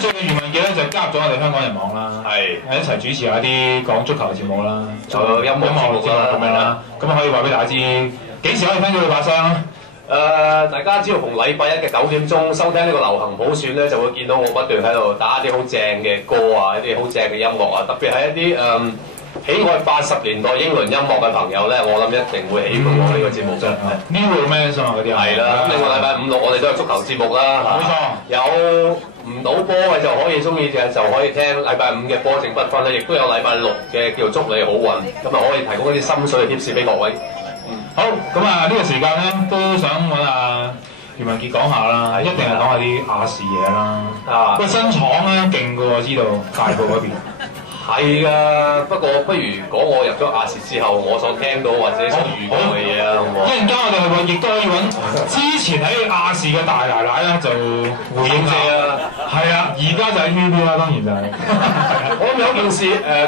最近余文傑咧就加入咗我哋香港人網啦，一齊主持下啲講足球嘅節目啦，仲有音樂節目啦咁樣啦，咁可以話俾大家知幾時可以聽到佢把聲啦。大家只要逢禮拜一嘅9點鐘收聽呢個流行普選咧，就會見到我不斷喺度打一啲好正嘅歌啊，一啲好正嘅音樂啊，特別係一啲喜愛80年代英倫音樂嘅朋友咧，我諗一定會喜歡我呢個節目啫。New Romance 啊嗰啲係啦，咁另外禮拜5、6我哋都有足球節目啦，冇錯，有唔到波嘅就可以中意嘅就可以聽禮拜5嘅波正不分咧，亦都有禮拜6嘅叫祝你好運，咁啊可以提供一啲心水嘅貼士俾各位。好，咁啊呢個時間咧都想揾阿余文傑講下啦，一定係講下啲亞視嘢啦。個新廠咧勁過我知道大埔嗰邊。係㗎，不過不如講我入咗亞視之後，我所聽到或者所遇到嘅嘢啊，好唔好？一陣間我哋亦都可以揾之前喺亞視嘅大奶奶咧就回應下啊，係啊，而家就喺 TVB 啦，當然就係。我諗有一件事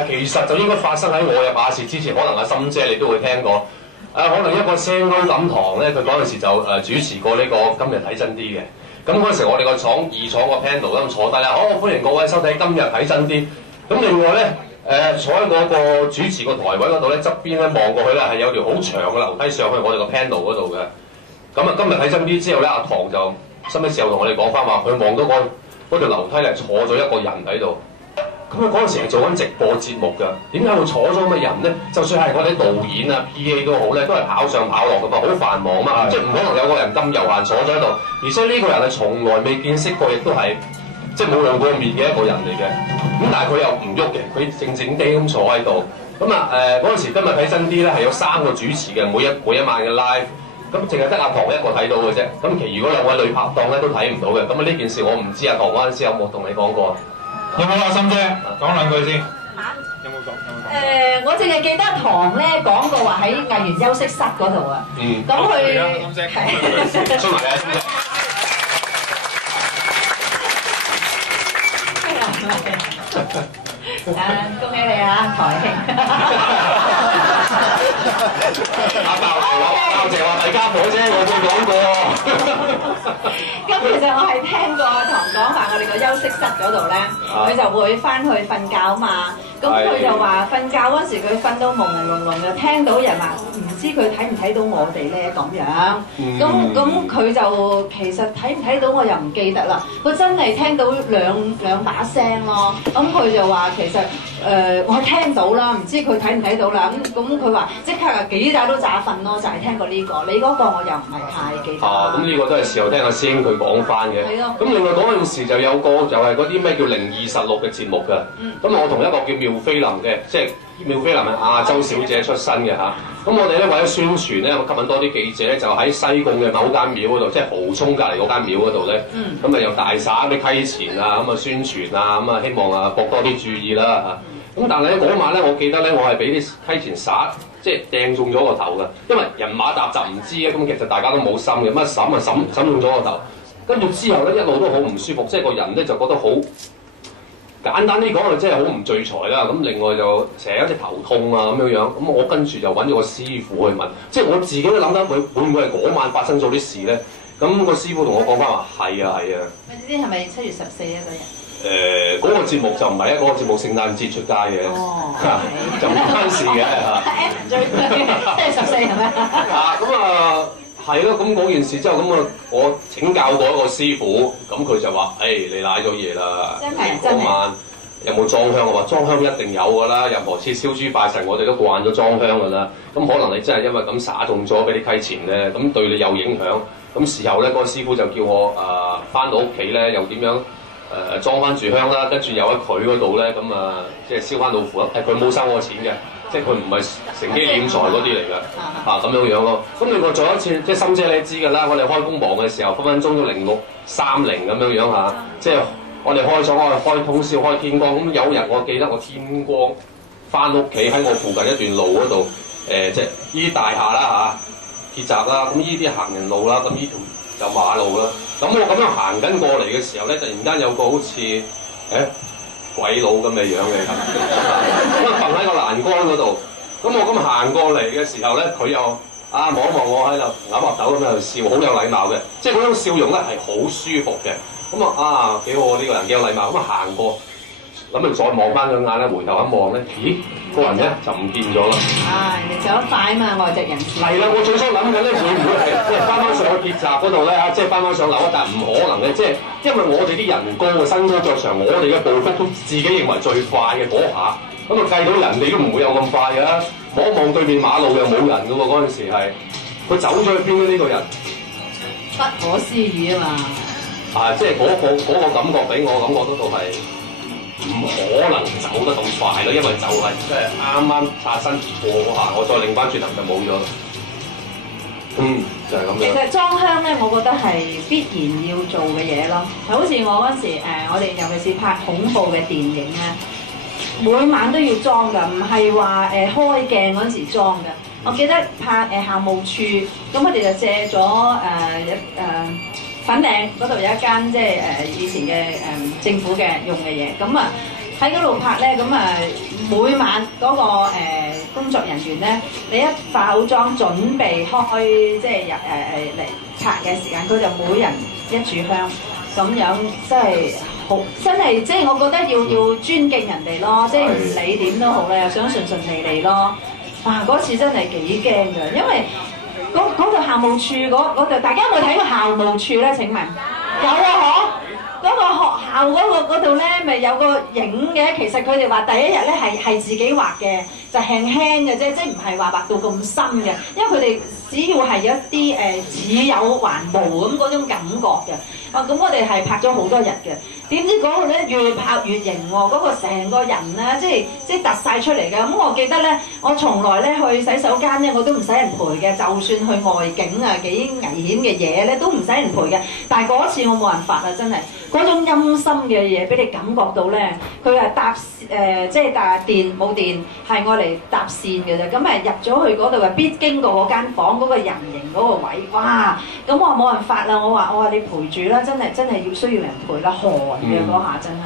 其實就應該發生喺我入亞視之前，可能阿心姐你都會聽過。可能一個聲高錦堂咧，佢嗰陣時就主持過呢個今日睇真啲嘅。咁嗰陣時我哋個廠二廠個 panel 咁坐低啦，好歡迎各位收睇今日睇真啲。咁另外咧，坐喺嗰個主持個台位嗰度咧，側邊咧望過去咧係有條好長嘅樓梯上去我哋個 panel 嗰度嘅。咁啊，今日睇真啲之後咧，阿唐就收尾時候同我哋講翻話，佢望到嗰條樓梯咧坐咗一個人喺度。咁佢嗰陣時係做緊直播節目㗎，點解會坐咗咁嘅人咧？就算係我哋導演啊、PA 都好咧，都係跑上跑落㗎嘛，好繁忙嘛，即係唔可能有個人咁悠閒坐咗喺度。而且呢個人係從來未見識過，亦都係即係冇露過面嘅一個人嚟嘅。咁但係佢又唔喐嘅，佢靜靜地咁坐喺度。咁啊嗰陣時今日睇真啲咧係有3個主持嘅，每一晚嘅 live。咁淨係得阿唐一個睇到嘅啫。咁其餘嗰2位女拍檔咧都睇唔到嘅。咁啊呢件事我唔知阿唐嗰陣時有冇同你講過。有冇阿心姐講2句先？有冇講？我淨係記得唐咧講過話喺藝員休息室嗰度啊。咁佢係出埋嚟啊，心姐。恭喜你啊，台慶！阿爆謝話大家伙啫，我冇講過。咁其實我係聽過阿唐講話，我哋個休息室嗰度咧，佢就會翻去瞓覺嘛。咁佢就話瞓覺嗰時佢瞓到朦朦朧朧嘅，聽到人話唔知佢睇唔睇到我哋咧咁樣。咁佢就其實睇唔睇到我又唔記得啦。佢真係聽到兩把聲咯。咁佢就話其實我聽到啦，唔知佢睇唔睇到啦。咁佢話即刻啊幾打都詐瞓咯，就係聽過呢個。你嗰個我又唔係太記得。咁呢個都係時候聽阿師兄佢講翻嘅。係咯。咁另外嗰陣時就有個就係嗰啲咩叫0216嘅節目㗎。咁我同一個叫妙菲林嘅，即係妙菲林係亞洲小姐出身嘅嚇。咁我哋咧為咗宣傳咧，吸引多啲記者咧，就喺西貢嘅某間廟嗰度，即係蠔涌隔離嗰間廟嗰度咧，咁啊又大灑啲溪錢啊，咁啊宣傳啊，咁啊希望啊博多啲注意啦嚇。咁但係咧嗰晚咧，我記得咧，我係俾啲溪錢灑即係掟中咗個頭㗎，因為人馬沓雜唔知嘅，咁其實大家都冇心嘅，乜審中咗個頭，跟住之後咧一路都好唔舒服，即係個人咧就覺得好。簡單啲講就真係好唔聚財啦，咁另外就成日有隻頭痛啊咁樣，咁我跟住就揾咗個師傅去問，即係我自己都諗得會唔會係嗰晚發生咗啲事咧？咁個師傅同我講翻話係啊。咪呢啲係咪7月14啊嗰日？嗰個節目就唔係嗰個節目聖誕節出街嘅，就唔關事嘅嚇。最7月14係咩？咁啊。係咯，咁嗰件事之後，咁我請教過一個師傅，咁佢就話：你賴咗嘢啦！嗰晚有冇裝香？我話裝香一定有㗎啦，任何次燒豬拜神，我哋都慣咗裝香㗎啦。咁可能你真係因為咁灑中咗俾啲溪錢咧，咁對你有影響。咁事後咧，嗰個師傅就叫我翻到屋企咧，又點樣裝翻住香啦，跟住又喺佢嗰度咧，咁即係燒翻到符啦。佢冇收我錢嘅。即係佢唔係乘機斂財嗰啲嚟㗎，咁樣咯。咁另外仲有一次，即係心姐你知㗎啦，我哋開工忙嘅時候，分分鐘都0630咁樣嚇。即係我哋開廠開通宵開天光。咁有日我記得我天光翻屋企喺我附近一段路嗰度，即係呢啲大廈啦結集啦，咁呢啲行人路啦，咁呢條就馬路啦。咁我咁樣行緊過嚟嘅時候咧，突然間有個好似鬼佬咁嘅樣嘅，咁啊瞓喺個欄杆嗰度。咁我咁行過嚟嘅時候咧，佢又望一望我喺度岌岌頭咁喺度笑，好有禮貌嘅，即係嗰種笑容咧係好舒服嘅。咁幾好呢個人幾有禮貌。咁行過，諗住再望翻佢眼咧，回頭一望咧，咦，個人咧就唔見咗啦。人哋走得快啊嘛，外籍人士。係啦，我最初諗緊咧，會唔會係即係翻返上去鐵閘嗰度咧即係翻返上樓啊？但係唔可能嘅，即係因為我哋啲人高嘅身高腳長，我哋嘅步幅都自己認為最快嘅嗰下，咁計到人哋都唔會有咁快㗎。望一望對面馬路又冇人㗎喎，嗰陣時係佢走咗去邊咧？呢個人不可思議啊嘛！即係嗰個感覺俾我感覺得到係唔可能走得咁快咯，因為就係即係啱啱擦身而過嗰下，我再擰翻轉頭就冇咗啦。就係咁樣。其實裝香咧，我覺得係必然要做嘅嘢咯。好似我嗰時我哋尤其是拍恐怖嘅電影咧，每晚都要裝㗎，唔係話開鏡嗰時裝㗎。我記得拍校務處，咁我哋就借咗粉嶺嗰度有一間即係以前嘅政府嘅用嘅嘢，咁喺嗰度拍咧，咁每晚嗰個工作人員咧，你一化好妝準備開即係嚟拆嘅時間，佢就每人一炷香，咁樣即係好真係即係我覺得要尊敬人哋咯，即係唔理點都好咧，又想順順利利咯。嗰次真係幾驚㗎，因為嗰度校務處嗰度，大家有冇睇過校務處咧？請問有啊，嗰個學校嗰度咧，咪有個影嘅。其實佢哋話第一日咧係自己畫嘅，就輕輕嘅啫，即係唔係話畫到咁深嘅。因為佢哋只要係有一啲只有還無咁嗰種感覺嘅。咁我哋係拍咗好多日嘅。點知嗰度咧越拍越型喎，嗰個成個人咧即係突晒出嚟嘅。咁我記得咧，我從來咧去洗手間咧，我都唔使人陪嘅。就算去外景幾危險嘅嘢咧，都唔使人陪嘅。但係嗰次我冇辦法啊，真係嗰種陰森嘅嘢俾你感覺到咧，佢係搭即係搭電冇電，係愛嚟搭線嘅啫。咁入咗去嗰度必經過嗰間房嗰個人形嗰個位，哇！咁我冇辦法啦，我話你陪住啦，真係要需要人陪啦，寒嘅嗰下真係。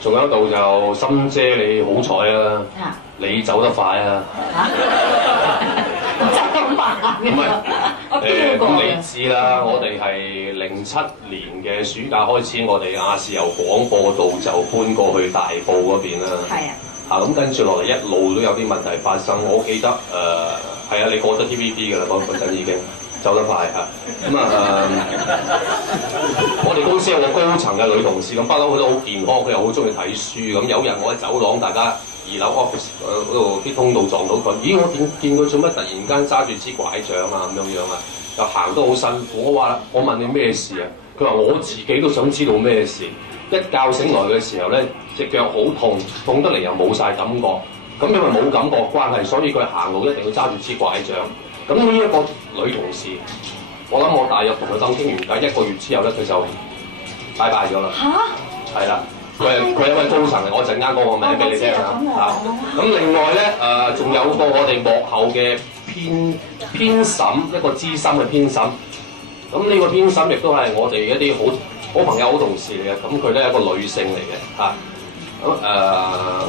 仲有一度就心姐你好彩啊，你走得快啊！走咁慢嘅。唔係，咁你知啦，我哋係07年嘅暑假開始，我哋亞視由廣播道就搬過去大埔嗰邊啦。係啊。咁跟住落嚟一路都有啲問題發生，我記得係啊，你過咗 TVB 㗎啦，嗰陣已經。走得快我哋公司有個高層嘅女同事，咁不嬲佢都好健康，佢又好中意睇書。咁有日我喺走廊，大家2樓 office 嗰度啲通道撞到佢，咦！我見佢做乜突然間揸住支拐杖啊咁樣啊，又行得好辛苦。我問你咩事啊？佢話我自己都想知道咩事。一覺醒來嘅時候咧，隻腳好痛，痛得嚟又冇晒感覺。咁因為冇感覺關係，所以佢行路一定要揸住支拐杖。咁呢一個女同事，我諗我大約同佢傾完偈1個月之後咧，佢就拜拜咗啦。嚇！係啦，佢係一位高層嚟，我陣間講個名俾你聽啦。咁另外咧仲有個我哋幕後嘅編審，一個資深嘅編審。咁呢個編審亦都係我哋一啲好朋友、好同事嚟嘅。咁佢咧係一個女性嚟嘅。咁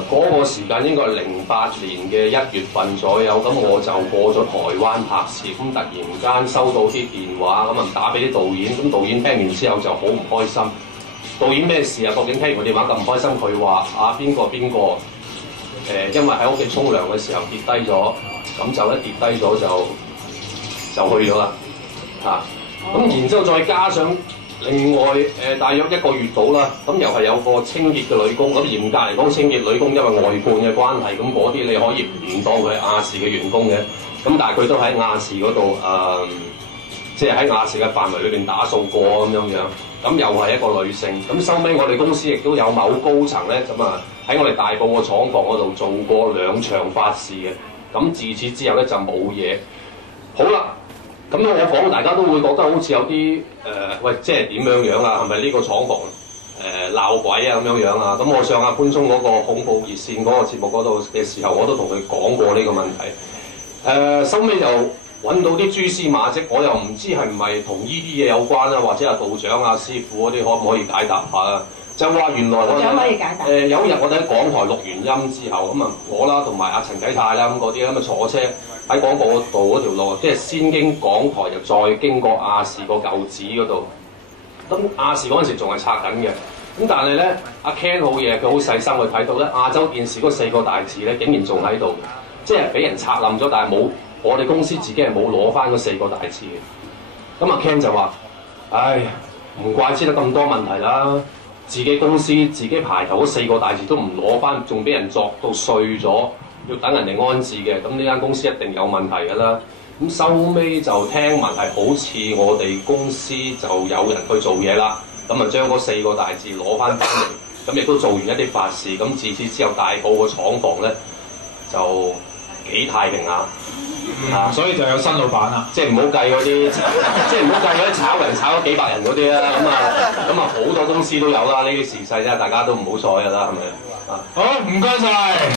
嗰個時間應該係08年嘅1月份左右，咁我就過咗台灣拍攝，咁突然間收到啲電話，咁打俾啲導演，咁導演聽完之後就好唔開心。導演咩事啊？究竟聽完個電話咁唔開心？佢話邊個因為喺屋企沖涼嘅時候跌低咗，咁就一跌低咗就去咗啦。咁然之後再加上。另外大約1個月到啦，咁又係有個清潔嘅女工，咁嚴格嚟講，清潔女工因為外判嘅關係，咁嗰啲你可以唔當佢係亞視嘅員工嘅，咁但係佢都喺亞視嗰度即係喺亞視嘅範圍裏邊打掃過咁樣，咁又係一個女性。咁收尾我哋公司亦都有某高層咧，咁喺我哋大埔個廠房嗰度做過2場法事嘅，咁自此之後咧就冇嘢。好啦。咁我講大家都會覺得好似有啲喂，即係點樣啊？係咪呢個廠房鬧鬼啊咁樣啊？咁我上阿潘聰嗰個恐怖熱線嗰個節目嗰度嘅時候，我都同佢講過呢個問題。收尾就揾到啲蛛絲馬跡，我又唔知係唔係同呢啲嘢有關啦，或者係道長啊、師傅嗰啲可唔可以解答下啦？就話原來我長可以解答。有一日我哋喺港台錄完音之後，咁啊我啦同埋阿陳啟泰啦咁嗰啲咁啊坐車喺廣播道嗰條路，即係先經港台又再經過亞視個舊址嗰度。咁亞視嗰陣時仲係拆緊嘅，咁但係咧阿 Ken 好嘢，佢好細心去睇到咧亞洲電視嗰4個大字咧竟然仲喺度，即係俾人拆冧咗，但係冇我哋公司自己係冇攞翻嗰4個大字嘅。咁阿 Ken 就話：唉，唔怪之得咁多問題啦！自己公司自己排頭嗰4個大字都唔攞翻，仲俾人作到碎咗，要等人哋安置嘅，咁呢間公司一定有問題㗎啦。咁收尾就聽聞係好似我哋公司就有人去做嘢啦，咁啊將嗰4個大字攞翻嚟，咁亦都做完一啲法事，咁自此之後大埔個廠房咧就幾太平啦。所以就有新老闆啦，即係唔好計嗰啲，即係唔好計嗰啲炒人炒咗幾百人嗰啲啦，咁啊好多公司都有啦，呢啲時勢啫，大家都唔好彩㗎啦，係咪？好，唔該晒。